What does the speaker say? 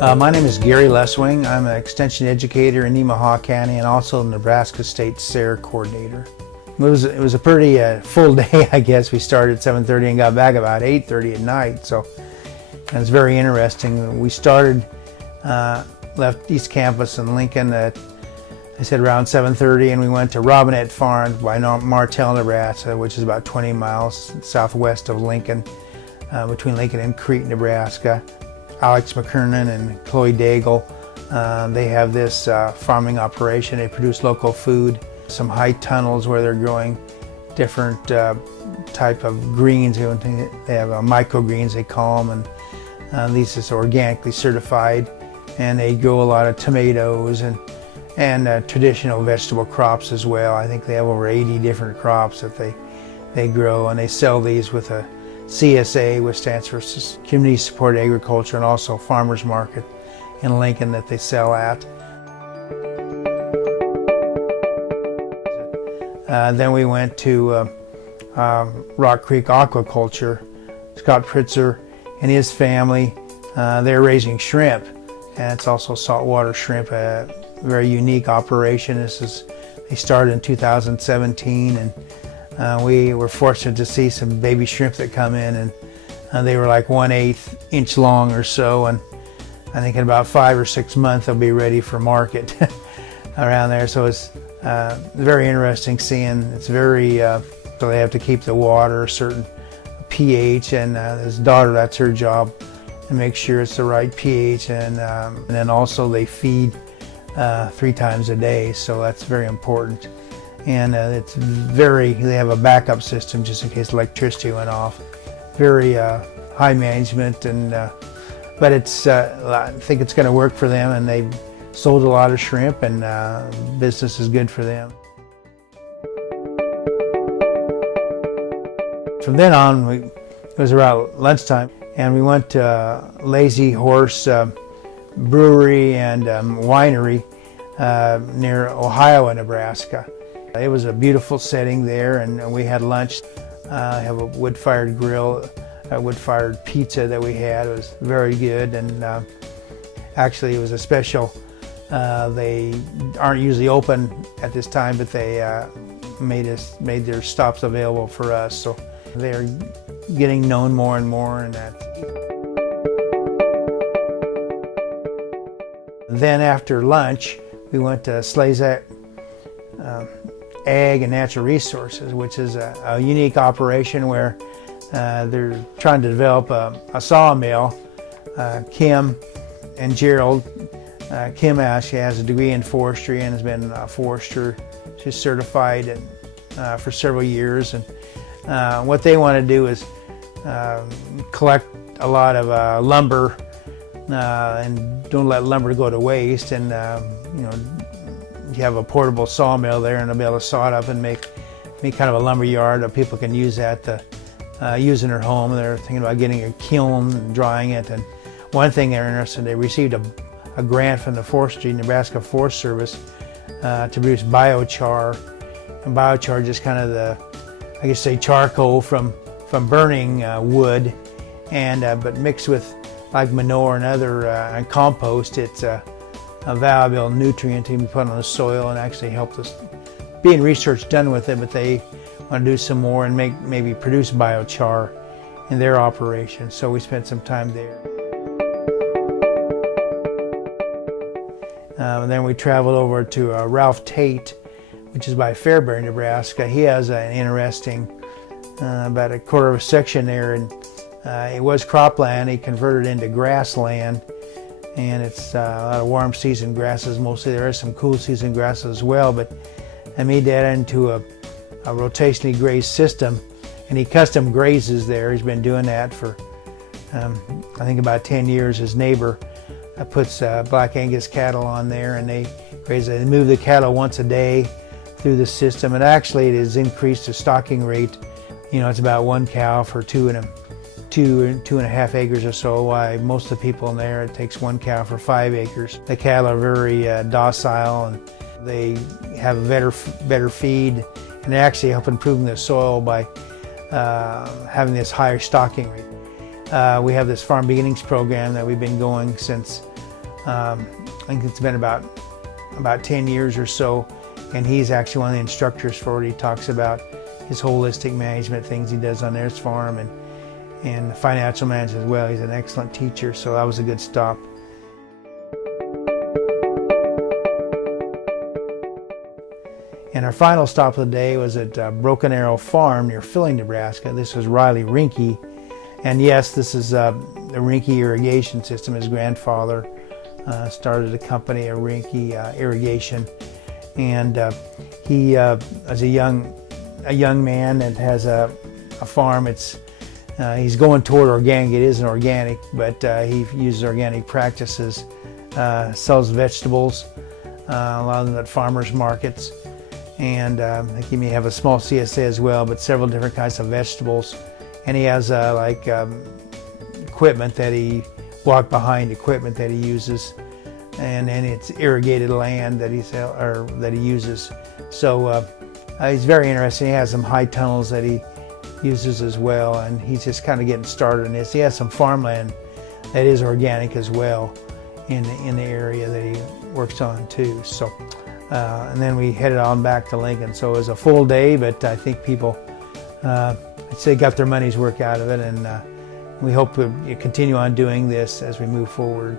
My name is Gary Leswing. I'm an extension educator in Nemaha County and also Nebraska State SARE coordinator. It was a pretty full day, I guess. We started at 7:30 and got back about 8:30 at night, so it was very interesting. We started, left East Campus in Lincoln at, I said, around 7:30, and we went to Robinette Farms by Martell, Nebraska, which is about 20 miles southwest of Lincoln, between Lincoln and Crete, Nebraska. Alex McKernan and Chloe Daigle, they have this farming operation. They produce local food, some high tunnels where they're growing different type of greens. They have microgreens, they call them, and these are organically certified, and they grow a lot of tomatoes and traditional vegetable crops as well. I think they have over 80 different crops that they grow, and they sell these with a CSA, which stands for Community Supported Agriculture, and also Farmers Market in Lincoln that they sell at. Then we went to Rock Creek Aquaculture. Scott Pritzer and his family, they're raising shrimp, and it's also saltwater shrimp, a very unique operation. They started in 2017, and we were fortunate to see some baby shrimp that come in, and they were like 1/8 inch long or so, and I think in about 5 or 6 months they'll be ready for market around there. So it's very interesting seeing. It's very, so they have to keep the water a certain pH, and his daughter, that's her job, to make sure it's the right pH, and then also they feed 3 times a day, so that's very important. And they have a backup system just in case electricity went off. Very high management, and but I think it's going to work for them, and they've sold a lot of shrimp, and business is good for them. From then on, it was around lunchtime, and we went to Lazy Horse Brewery and Winery near Ohio, Nebraska. It was a beautiful setting there, and we had lunch. I have a wood-fired grill, a wood-fired pizza that we had. It was very good, and actually it was a special. They aren't usually open at this time, but they made their stops available for us, so they're getting known more and more. And that. Then after lunch, we went to SARE Ag and Natural Resources, which is a unique operation where they're trying to develop a sawmill. Kim and Gerald, Kim actually has a degree in forestry and has been a forester. She's certified for several years, and what they want to do is collect a lot of lumber and don't let lumber go to waste, and you have a portable sawmill there, and they'll be able to saw it up and make kind of a lumber yard that people can use that to use in their home. They're thinking about getting a kiln and drying it. And one thing they're interested in, they received a grant from the Forestry, Nebraska Forest Service, to produce biochar. And biochar is just kind of charcoal from burning wood, and but mixed with like manure and other and compost. It's a valuable nutrient to be put on the soil and actually help us. Being research done with it, but they want to do some more and maybe produce biochar in their operation. So we spent some time there. And then we traveled over to Ralph Tate, which is by Fairbury, Nebraska. He has an interesting, about a quarter of a section there, and it was cropland. He converted it into grassland, and it's a lot of warm season grasses mostly. There is some cool season grasses as well, but I made that into a rotationally grazed system, and he custom grazes there. He's been doing that for I think about 10 years. His neighbor puts Black Angus cattle on there, and they graze. They move the cattle once a day through the system, and actually it has increased the stocking rate. It's about 1 cow for 2.5 acres or so, while most of the people in there, it takes 1 cow for 5 acres. The cattle are very docile, and they have a better feed, and they actually help improving the soil by having this higher stocking rate. We have this Farm Beginnings program that we've been going since I think it's been about 10 years or so, and he's actually one of the instructors for it. He talks about his holistic management things he does on his farm, and financial management as well. He's an excellent teacher, so that was a good stop. And our final stop of the day was at Broken Arrow Farm near Filling, Nebraska. This was Riley Rinke, and yes, this is the Rinke irrigation system. His grandfather started a company, a Rinke irrigation, and he as a young man and has a farm. He's going toward organic. It isn't organic, but he uses organic practices. Sells vegetables, a lot of them at farmers markets, and I think he may have a small CSA as well, but several different kinds of vegetables. And he has equipment that he walk-behind equipment that he uses, and it's irrigated land that he uses. So he's very interesting. He has some high tunnels that he uses as well, and he's just kind of getting started in this. He has some farmland that is organic as well in the area that he works on too. So, and then we headed on back to Lincoln. So it was a full day, but I think people, I'd say, got their money's worth out of it, and we hope to continue on doing this as we move forward.